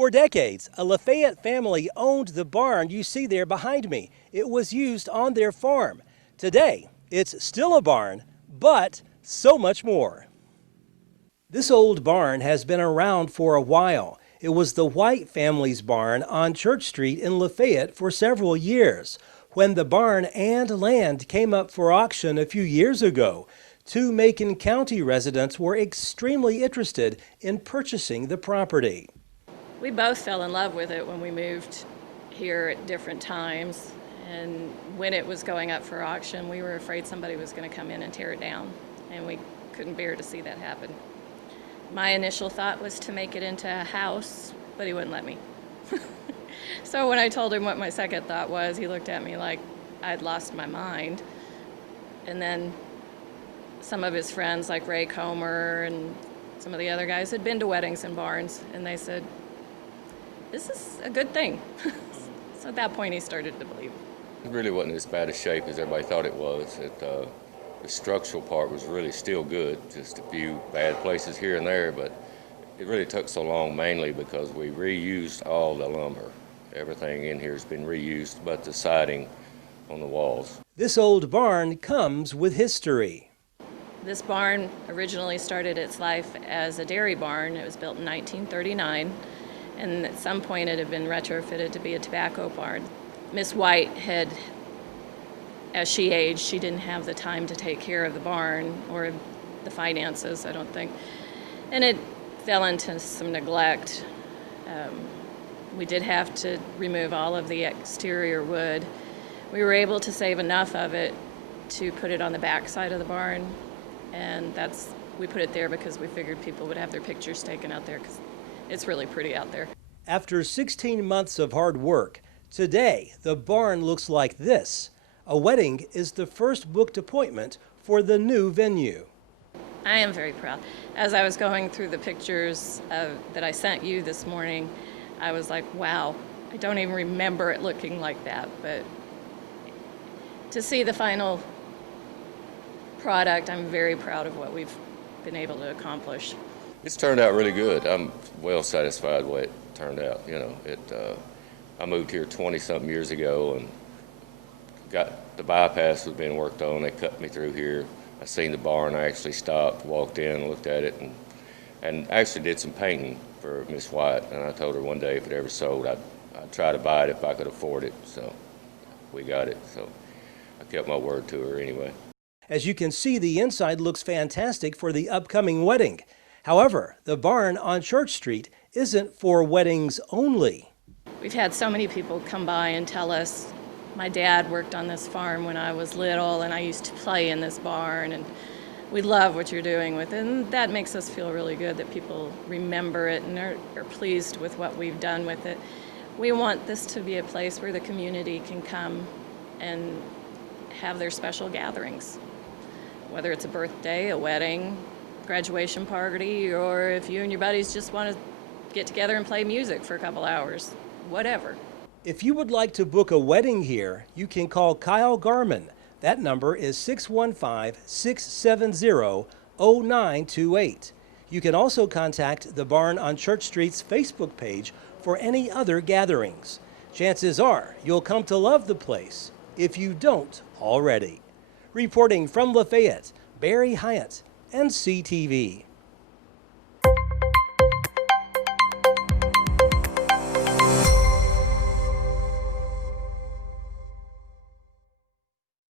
For decades, a Lafayette family owned the barn you see there behind me. It was used on their farm. Today, it's still a barn, but so much more. This old barn has been around for a while. It was the White family's barn on Church Street in Lafayette for several years. When the barn and land came up for auction a few years ago, two Macon County residents were extremely interested in purchasing the property. We both fell in love with it when we moved here at different times, and when it was going up for auction, we were afraid somebody was going to come in and tear it down, and we couldn't bear to see that happen. My initial thought was to make it into a house, but he wouldn't let me. So when I told him what my second thought was, he looked at me like I'd lost my mind. And then some of his friends, like Ray Comer and some of the other guys, had been to weddings and barns, and they said, this is a good thing. So at that point, he started to believe. It really wasn't as bad a shape as everybody thought it was. The structural part was really still good, just a few bad places here and there, but it really took so long mainly because we reused all the lumber. Everything in here has been reused, but the siding on the walls. This old barn comes with history. This barn originally started its life as a dairy barn. It was built in 1939, and at some point it had been retrofitted to be a tobacco barn. Miss White had, as she aged, she didn't have the time to take care of the barn or the finances, I don't think, and it fell into some neglect. We did have to remove all of the exterior wood. We were able to save enough of it to put it on the back side of the barn, and we put it there because we figured people would have their pictures taken out there because it's really pretty out there. After 16 months of hard work, today the barn looks like this. A wedding is the first booked appointment for the new venue. I am very proud. As I was going through the pictures that I sent you this morning, I was like, wow, I don't even remember it looking like that. But to see the final product, I'm very proud of what we've been able to accomplish. It's turned out really good. I'm well satisfied with the way it turned out. You know, I moved here 20-something years ago and got the bypass was being worked on. They cut me through here. I seen the barn. I actually stopped, walked in, looked at it, and actually did some painting for Miss White. And I told her one day if it ever sold, I'd try to buy it if I could afford it. So we got it. So I kept my word to her anyway. As you can see, the inside looks fantastic for the upcoming wedding. However, the barn on Church Street isn't for weddings only. We've had so many people come by and tell us, my dad worked on this farm when I was little, and I used to play in this barn, and we love what you're doing with it. And that makes us feel really good that people remember it and are pleased with what we've done with it. We want this to be a place where the community can come and have their special gatherings, whether it's a birthday, a wedding, graduation party, or if you and your buddies just want to get together and play music for a couple hours, whatever. If you would like to book a wedding here, you can call Kyle Garman. That number is 615-670-0928. You can also contact the Barn on Church Street's Facebook page for any other gatherings. Chances are you'll come to love the place if you don't already. Reporting from Lafayette, Barry Hiett, NCTV.